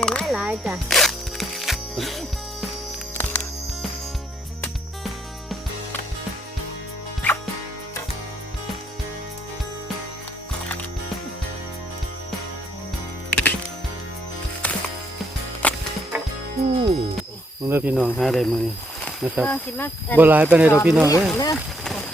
ไม่หลายหลายๆจ้ะอู้มึงเลิกพี่น้องหาได้มื้อนี้นะครับเออสิมาบ่หลายปานใดดอกพี่น้องเอ้ยเด้อ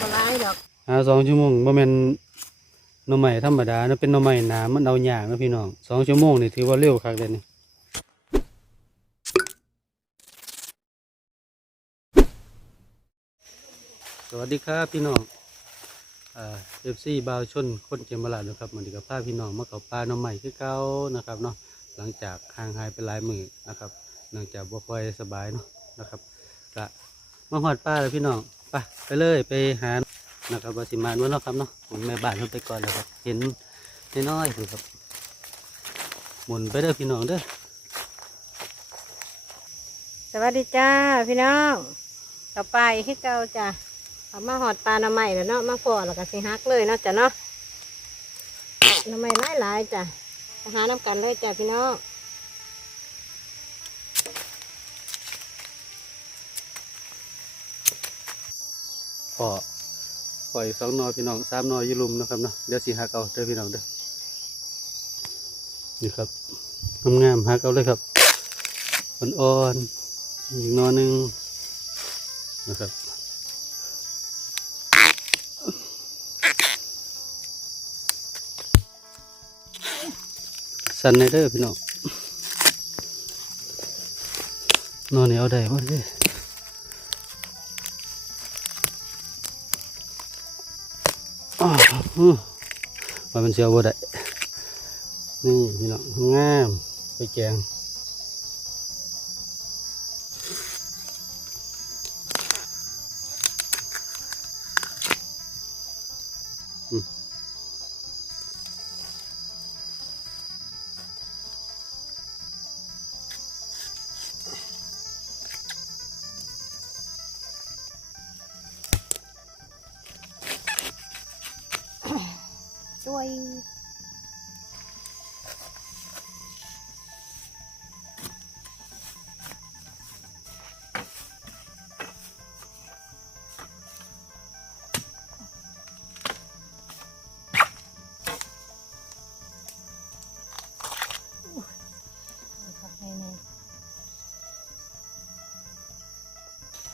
บ่หลายดอกหาสองชั่วโมงบ่แม่นหน่อไม้ธรรมดานะเป็นหน่อไม้หนามันเอายากนะพี่น้องสองชั่วโมงนี่ถือว่าเร็วคักเด้นี่ สวัสดีครับพี่น้องเอ่า FC บาวชนคนเกมบลาดนะครับมันนี้ก็พาพี่น้องมาเขาปลาน่อไม้คือเก่านะครับเนาะหลังจากห่างหายไปหลายมือนะครับเนื่องจากบ่ค่อยสบายเนาะนะครับก็มาฮอดป้าแล้วพี่น้องไปไปเลยไปหานะครับว่าสิมานว่าเนะครับเนาะผมแม่บ้านเพิ่นไปก่อนแล้วครับ เห็นน้อยๆอยู่ครับหมุนไปเด้อพี่น้องเด้อสวัสดีจ้าพี่น้องกลับไปคือเก่าจ้ะ เอามาหอดปลาหน้ำใหม่แล้วเนาะมาพอแล้วก็สิฮักเลยเนาะจ้ะเนาะหน้ำใหม่หลายหลายๆจ้ะมาหาน้ำกันเลยจ้ะพี่น้องพอปล่อยสองนอพี่น้องสามนออยู่ลุมนะครับเนาะเดี๋ยวสิหักเอาเด้อพี่น้องเด้อนี่ครับงามๆหักเอาเลยครับอ่อนๆอีกนอหนึ่งนะครับ สันในเด้อพี่น้องนอนเหนี่เอาได้บ่เด้าวอื้อว่ามันเสียวบ่ได้นี่พี่น้องงามไปแกงอืม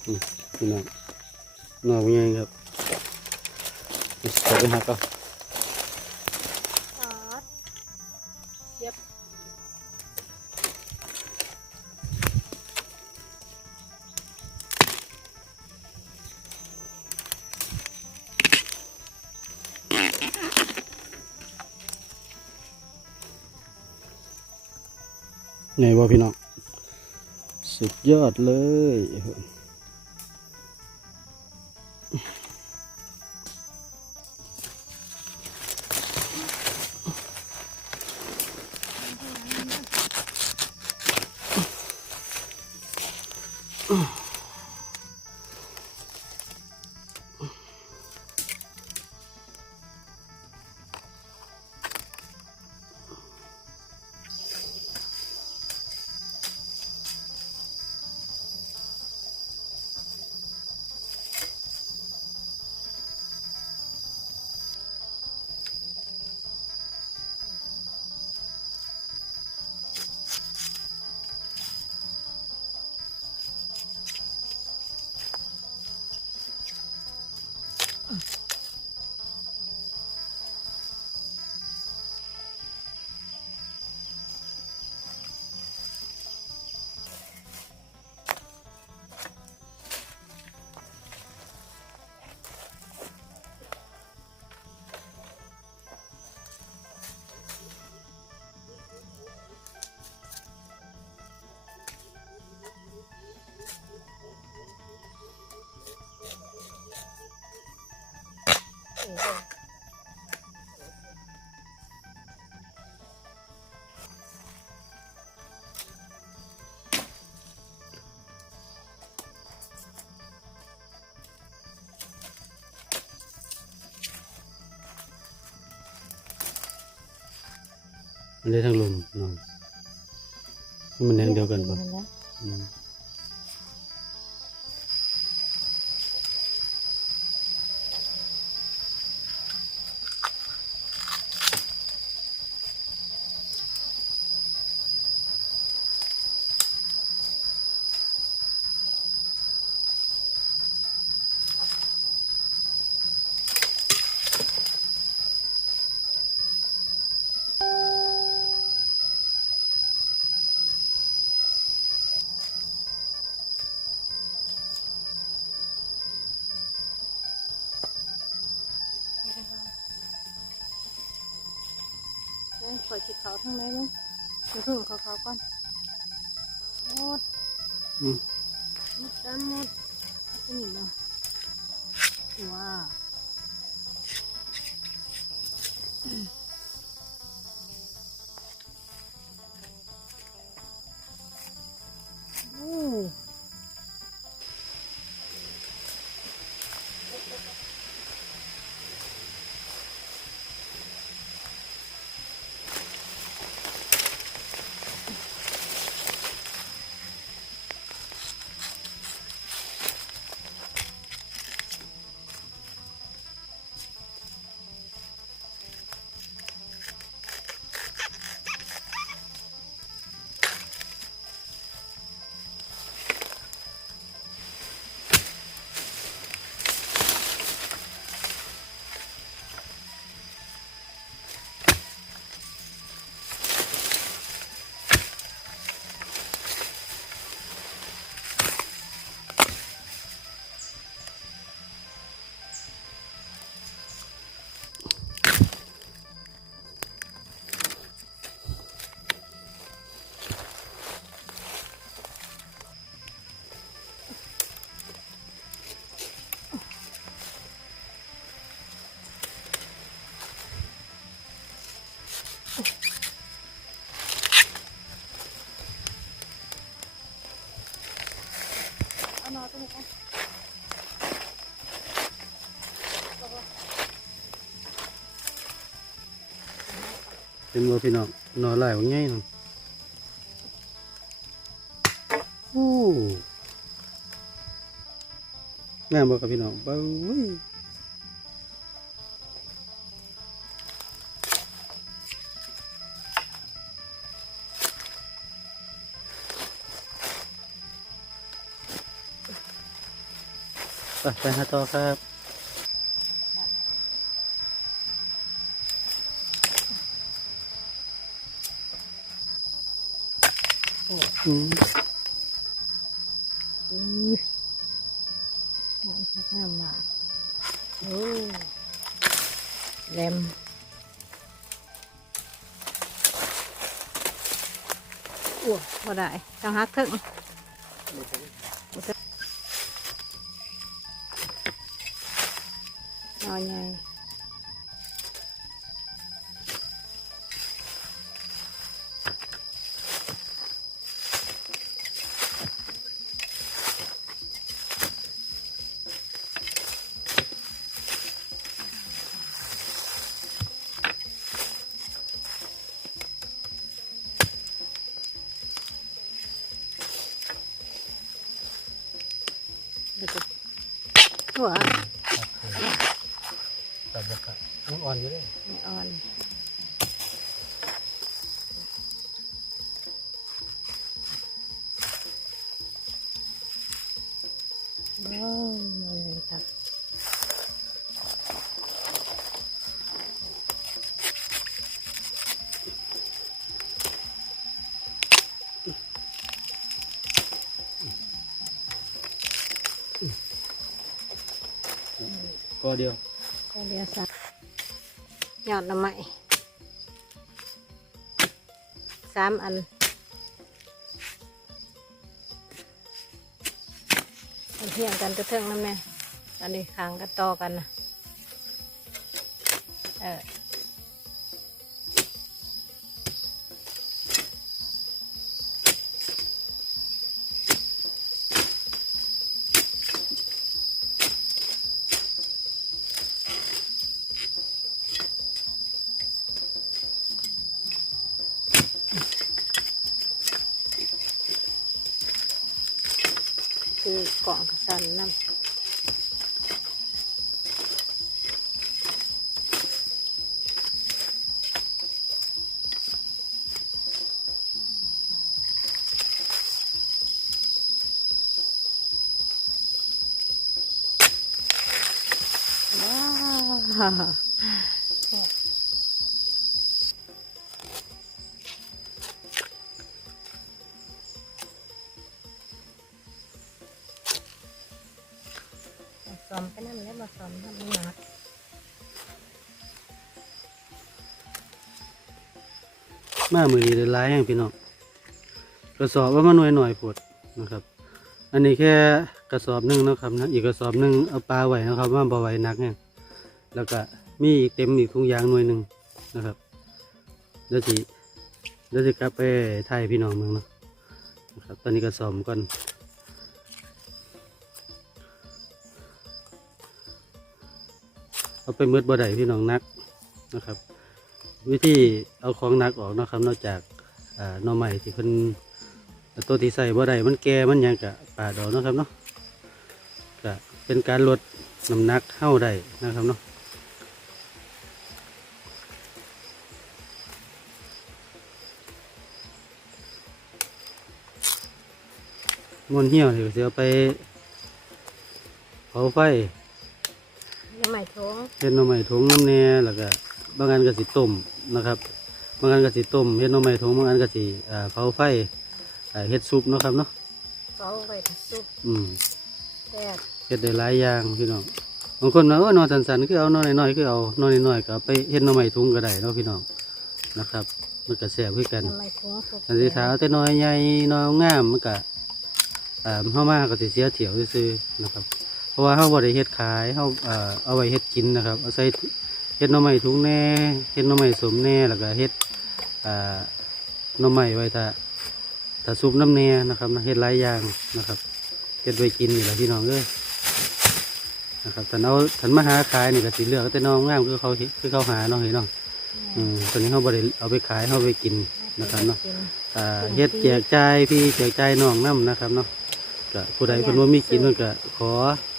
นี่น้องนอกเป็นไงครับจะไปหักเอา ไงบ่พี่น้อง สุดยอดเลย มันได้ทั้งลมน้องมันแนวเดียวกันปะนั่นแหละอืม เอ้ยข่อยสิเขาทั้งไหนเบ้างเดี๋ยวเพิ่งเขาเขาก่อนหมดอืมหมดกันหมดเอาตัวนี้เนาะว้าวโอ้ เป็นว่าพี่น้องนอนหลายว่าง่ายเนาะโอ้งามบ่กับพี่น้องบ้ยไปไปหาต่อครับ อืมอุ้ยงามคักงามมากโอ้แรมโอ้บ่ได้ต้องหักถึงนอนใหญ่ อ่อนอยู่เลยไม่อ่อนว้าวมันเลยครับก็เดียว ก็เรียกสัก ยอดหน้ำไม้สามอันมันเที่ยงกันจะเทิงนะแน่อันนี้ขางกันต่อกันนะเออ กล่องกระสันน้ำว้าว มามือนี้ได้หลายแห่งพี่น้องกระสอบว่ามันหน่วยหน่อยปวดนะครับ อันนี้แค่กระสอบหนึ่งนะครับนะอีกกระสอบหนึ่งเอาปลาไว้นะครับว่าบ่ไหวนักเนี่ยแล้วก็มีอีกเต็มอีกทุงยางหน่วยหนึ่งนะครับเดี๋ยวสิเดี๋ยวจะกลับไปไทยพี่น้องเมืองเนาะนะครับตอนนี้กระสอบก่อนเอาไปมืดบ่ได้พี่น้องนักนะครับ วิธีเอาของหนักออกเนาะครับ นอกจากอ่าหน่อใหม่ที่เพิ่นตัวที่ใส่บ่ได้มันแก่มันหยังกะปาดออกเนาะครับเนาะก็เป็นการลดน้ำหนักเข้าได้นะครับเนาะมวนเหี่ยวนี่ก็สิเอาไปเผาไฟน้ำใหม่ท้องเฮ็ดหน่อไม้ถุงน้ำแหน่แล้วก็ บางอันก็สิต้มนะครับบางอันก็สิต้มเฮ็ดหน่อไม้ถุงบางอันก็สิอ่าเผาไฟอ่าเฮ็ดซุปเนาะครับเนาะเขาไปซุปอืมแซ่บเฮ็ดได้หลายอย่างพี่น้องบางคนว่าเออนอนสันๆคือเอานอนน้อยๆคือเอานอนน้อยๆก็เอาไปเฮ็ดหน่อไม้ถุงก็ได้เนาะพี่น้องนะครับมันก็แซ่บคือกันน้ำใหม่ท้องสุกอันสิถาเอาแต่น้อยใหญ่น้อยงามมันก็อ่าเฮามาก็สิเสียเที่ยวซื่อๆนะครับ เพราะว่าเฮาบ่ได้เฮ็ดขายเฮาเอ่อเอาไว้เฮ็ดกินนะครับ เอาใส่ เฮ็ดหน่อไม้ถุงแหน่เฮ็ดหน่อไม้สมแหน่แล้วก็เฮ็ดอ่าหน่อไม้ไว้ถ้าถ้าซุปน้ำแหน่นะครับนะเฮ็ดหลายอย่างนะครับเฮ็ดไว้กินนี่แหละพี่น้องเอ้ยนะครับถ้าเอาถ้ามาหาขายนี่ก็สิเลือกเอาแต่น้องงามคือเขาเฮ็ดคือเขาหาเนาะเห็นเนาะอืมตอนนี้เฮาบ่ได้เอาไปขายเฮาไปกินนะครับเนาะกินอ่าเฮ็ดแจกจ่ายพี่แจกจ่ายน้องน้ำนะครับเนาะก็ผู้ใดเพิ่นว่ามีกินเพิ่นก็ขอ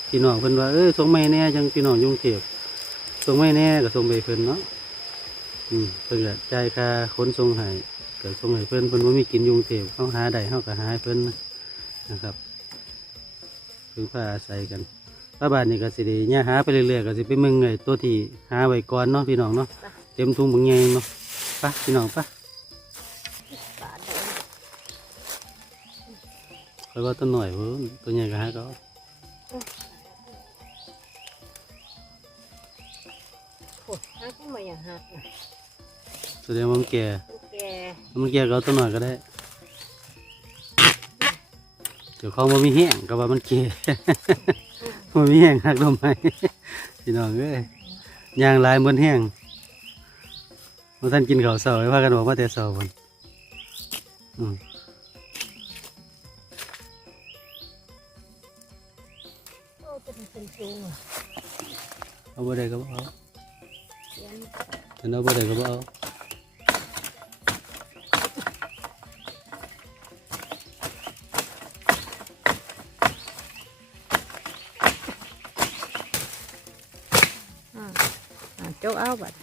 พี่น้องเพิ่นว่าเอ้ยส่งไม่แน่จังพี่น้องอยุ่กรุงเทพ ส่งไม่แน่ก็ส่งไปเพิ่นเนาะอืมเพิ่นก็จ่ายค่าขนส่งให้ก็ส่งให้เพิ่นเพิ่นว่ามีกินอยุ่กรุงเทพเขาหาได้เฮาก็หาให้เพิ่นนะครับพึ่งพาอาศัยกันป้าบ้านนี่ก็สิได้ย่าหาไปเรื่อยๆก็สิไปเมืองไงตัวที่หาไว้ก่อนเนาะพี่น้องเนาะเต็มถุงบางใหญ่เนาะไปพี่น้องไปปลาแดงคอยว่าตัวหน่อยเพิ่นตัวใหญ่ก็หาก็ กมาอย่างฮักนะแสดงว่ามันแก่ลูกแกถ้ามันแก่ก็เอาตัวหน่อยก็ได้ เดี๋ยวเขามามีแห้งก็ว่ามันแก่มันมีแห้งหักลงไปพี่น้องเอ้ยยางลายเหมือนแห้งเมื่อท่านกินข้าวเสาร์พากันบอกว่าแต่เสาร์พุ่นอืมโอ้จะเป็นเป็นจุงอะเอาบ่ได้ก็บ่เอาเขียน ถ้าเอาบ่ได้ก็บ่เอาอ่าอ่าโจ๊กเอาบัด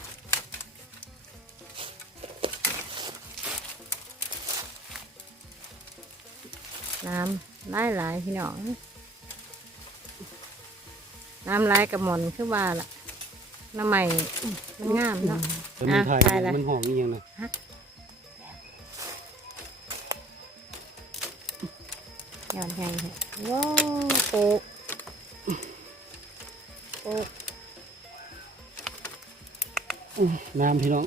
น้ำหลายหลายๆพี่น้องน้ำลายกับหมอนคือว่าล่ะน้ำใหม่มันงามเนาะแต่มันไทยอะตายละ มันหอมอีหยังนะย้อนแทงค่ะว้าวโปะโปะน้ำพี่น้อง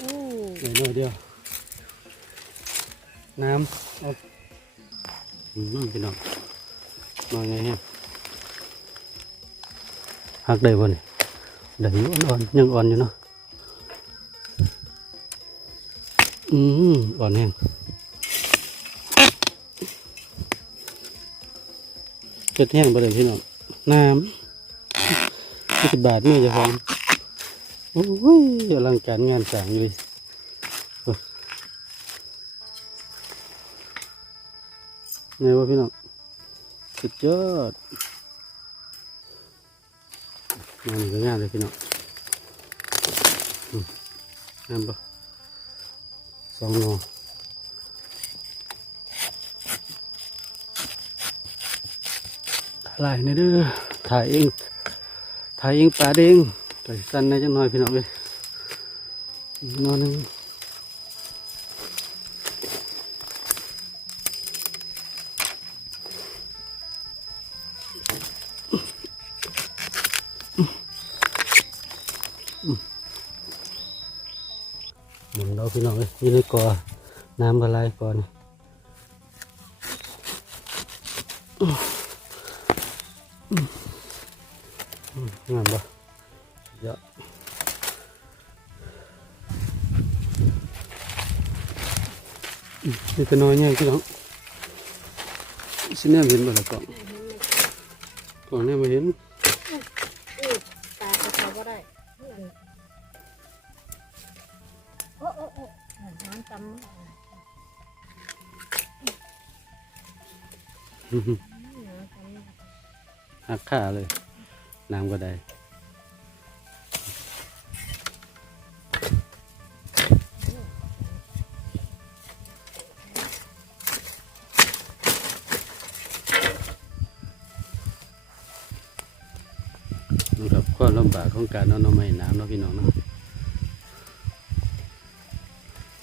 อู้เดี๋ยวหน่อยเดียว น้ำเอาอืมพี่น้องมาไงฮะหักได้บ่เนี่ย ได้อยู่อ่อนๆยังอ่อนอยู่เนาะอืมอ่อนแห้งเกิดแห้งไปเลยพี่น้องน้ำยี่สิบบาทนี่จะฟังโอ้ยอลังการงานสร้างเลยไงวะพี่น้องสุดยอด งานก็งานเลยพี่น้องอืมงานปะสองงอถ่ายนี่เด้อถ่ายเองถ่ายเองปลาเด้งไก่สั้นนะจังหน่อยพี่น้องเลยนอนนึง อยู่ในกอน้ำกระไรก่อนงามปะเยอะนี่ก็น้อยเนี่ยพี่น้องสิแนมเห็นบ่ละก่อนก่อนเนี่ยมาเห็น หักขาเลย น้ำก็ได้นะครับก็ลำบากของการเอาหน่อไม้น้ำเนาะพี่น้องเนาะ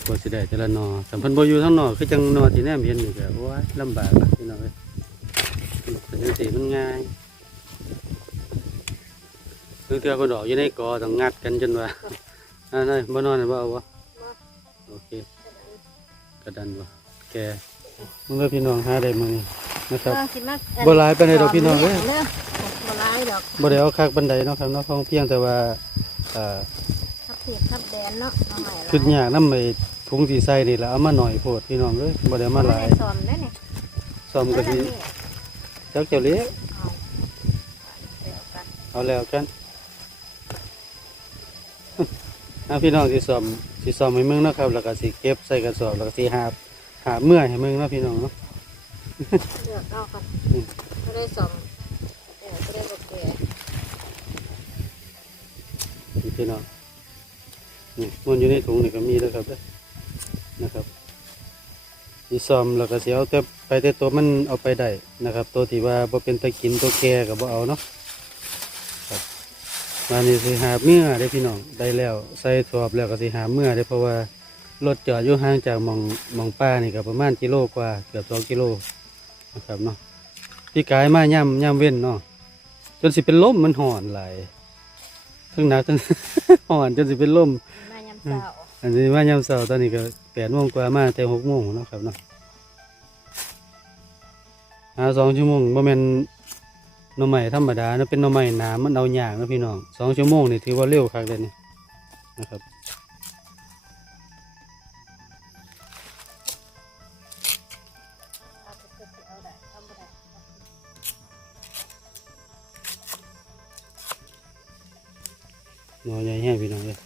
กว่าสิได้แต่ละนอสัมพันธ์บอยู่ทั้งนอคือจังนอที่แนมเห็นอยู่ก็ว่าลำบากนะพี่น้องเอ้ย เป็นจังสีมันง่ายคือเทือคนดอกอยู่ในกอต้องงัดกันจนว่าอ่านั่นบ่นอนน่ะบ่เอาวะโอเคกระดันบ่แกมึงเด้อพี่น้องหาได้มื้อนี้นะครับบ่หลายปานใดดอกพี่น้องเอ้ยเด้อบ่หลายดอกบ่ได้เอาคักบันไดเนาะครับเนาะของเพียงแต่ว่าเอ่อทับเปียกทับแดนเนาะมาใหม่ละขึ้นยากนำไอ้ถุงสีใส่นี่แหละเอามาหน่อยโพดพี่น้องเอ้ยบ่ได้เอามาหลายไได้สอมได้นี่ซ่อมก็สิ จักเจ้าเลี้ยเอาเดี๋ยวกันเอาแล้วกันอะพี่น้องสิซ่อมสิซ่อมให้มึงเนาะครับ แล้วก็สิเก็บใส่กระสอบ แล้วก็สิหาบหาบเมื่อยให้มึงเนาะพี่น้องเนาะเลือกเอาครับอืมไม่ได้สอมแต่ไม่ได้บกเกลือนี่พี่น้องนี่มันอยู่ในถุงนี่ก็มีแล้วครับเด้อนะครับ สิซ่อมแล้วก็สิเอาแต่ไปแต่ตัวมันเอาไปได้นะครับ ตัวที่ว่าบ่เป็นตะกินตัวแก่ก็บ่เอาเนาะมานี่สิหาเมื่อได้พี่น้องได้แล้วใส่ทวบแล้วก็สิหาเมื่อได้เพราะว่ารถจอดอยู่ห่างจากมองมองป้านี่ก็ประมาณกิโลกว่าเกือบสองกิโลนะครับเนาะที่กายมาย่ำย่ำเว้นเนาะจนสิเป็นลมมันห่อนไหลทั้งหนักทั้งห่อนจนสิเป็นลมมายำเช้า อันนี้มาย่ำเช้าตอนนี้ก็แปดโมงกว่ามาแต่หกโมงเนาะครับเนาะหาสองชั่วโมงบ่แม่นหน่อไม้ธรรมดานะเป็นหน่อไม้หนามันเอายากนะพี่น้องสองชั่วโมงนี่ถือว่าเร็วคักเลยนี่นะครับเอาไปเพื่อสิเอาได้เอาบ่ได้หน่อใหญ่แห้งพี่น้องเลย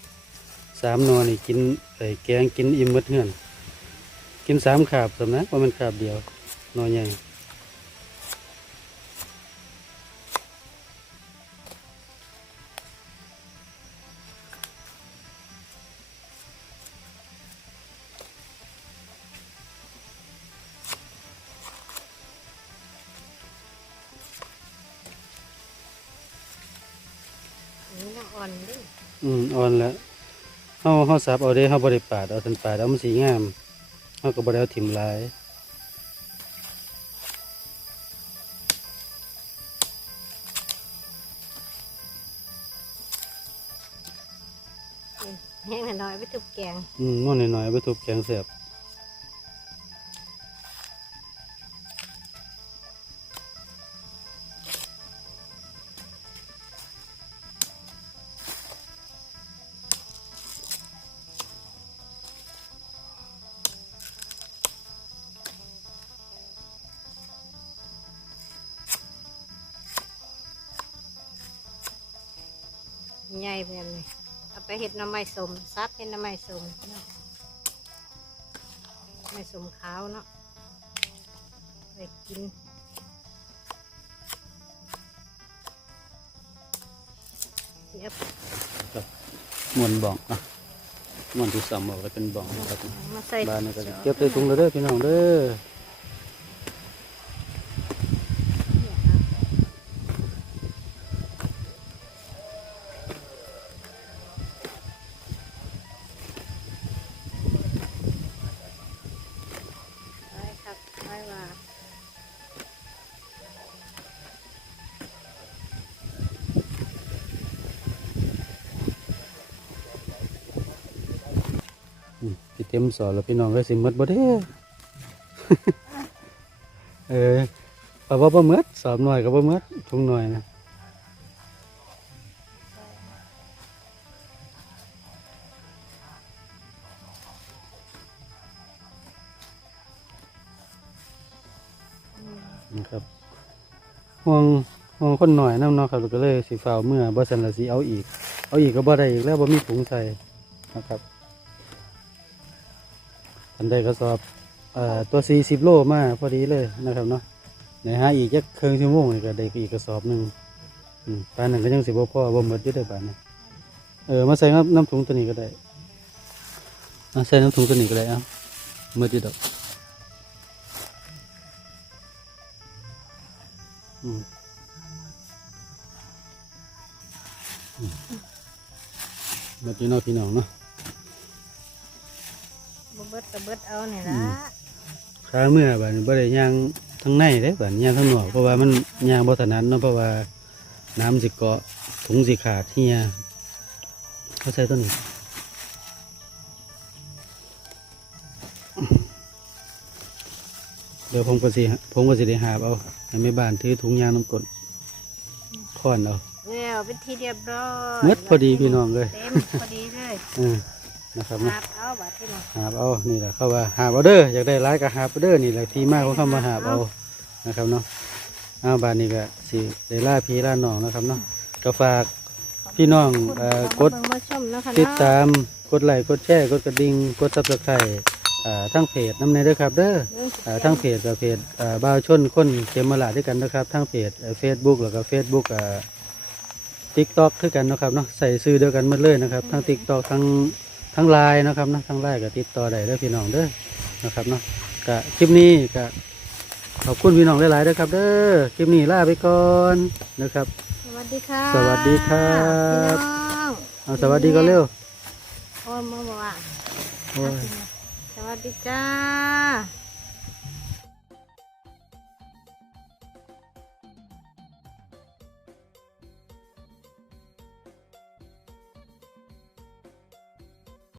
สามหน่อนี่กินใส่แกงกินอิ่มหมดเงื่อน กินสามขาบสำนะว่ามันขาบเดียวหน่อใหญ่อันนี้น้ำอ่อนเดิอืม อ่อนแล้ว เฮาเฮาสับเอาได้เฮาบ่ได้ปาดเอาทันปาดเอามันสีงามเฮาก็บ่ได้เอาถิ่มหลายแห้งหน่อยๆไปตุบแกง อืมมันน้อยๆเอาไปทุบแกงแซ่บ ใหญ่แบบนี้เอาไปเห็ดน้ำไม้สมซัดเห็ดน้ำไม้สมไม้สมขาวเนาะไปกินเย็บมวนบ่องอะมวนที่สามบอกแล้เป็นบ่องครับบ้านนี่ก็เก็บใส่ถุงเลยเด้อพี่น้องเด้อ ต็มสอนแล้วพี่น้องก็สิหมดบ่เด้เออปะว่าบ่มดสอบหน่อยก็บ่มดถุงหน่อยนะนะครับห่วงห่วงคนหน่อยนำเนาะครับก็เลยสิฝ้าเมื่อบ่ซั่นละสิเอาอีก เอาอีกก็บ่ได้อีกแล้วบ่มีถุงใส่นะครับ อันใดก็สอบอตัว 40 โลมาพอดีเลยนะครับเนาะในหาอีกจักครึ่งชั่วโมงนี่ก็ได้อีกกระสอบหนึ่งอืมปานนั้นก็ยังสิบ่พอบ่หมดอยู่ได้อปานนี้เออมาใส่น้ำน้ำถุงตัวนี้ก็ได้เอาใส่น้ำถุงตัวนี้ก็ได้อ้าหมดอยู่ดอกอืมอืมหมดอยู่นาะพี่น้องเนาะ บ่เบิดก็เบิดเอานี่อืละมขาเมื่อบัดนี้บ่ได้ย่างทั้งในเด้บัดนี้ย่างทั้งนอกเพราะว่ามันย่างบ่ถนัดเนาะเพราะว่าน้ำสิเกาะถุงสิขาดเฮียเขาใส่ตัวนี้เดี๋ยวผมก็สิผมก็สิได้หาบเอาให้แม่บ้านถือถุงยางน้ำกรดค้อนเอาแล้วเป็นทีเรียบร้อยหมดพอดีพี่น้องเลย เต็มพอดีเลย เออ นะครับเนาะหาบเอาบัดที่นี่หาบเอานี่แหละเขาว่าหาบเอาเด้ออยากได้ร้ายก็หาบเอาเด้อนี่แหละที่มาของคำว่าหาบเอานะครับเนาะเอาบานนี้ก็สิได้ล่าพี่ล่าน้องนะครับเนาะก็ฝากพี่น้องเอ่อกดเบิ่งมาชมนะคะติดตามกดไลค์กดแชร์กดกระดิ่งกดซับสไครต์อ่าทั้งเพจน้ำในเด้อครับเด้ออ่าทั้งเพจกับเพจอ่าบ่าวชนคนเขมมาลาด้วยกันนะครับทั้งเพจเฟซบุ๊กแล้วก็เฟซบุ๊กอ่าทิกตอกคือกันเนาะครับเนาะใส่ซื้อเดียวกันหมดเลยนะครับทั้งทิกตอกทั้ง ทั้งไลน์นะครับเนาะทั้งไลน์ก็ติดต่อได้เด้อพี่น้องเด้อนะครับเนาะก็คลิปนี้ก็ขอบคุณพี่น้องหลายๆเด้อครับ เด้อคลิปนี้ลาไปก่อนนะครับ สวัสดีค่ะสวัสดีครับพี่น้องเอาสวัสดีก็เร็วโอ้ยมาบอกว่าโอ้ยสวัสดีจ้า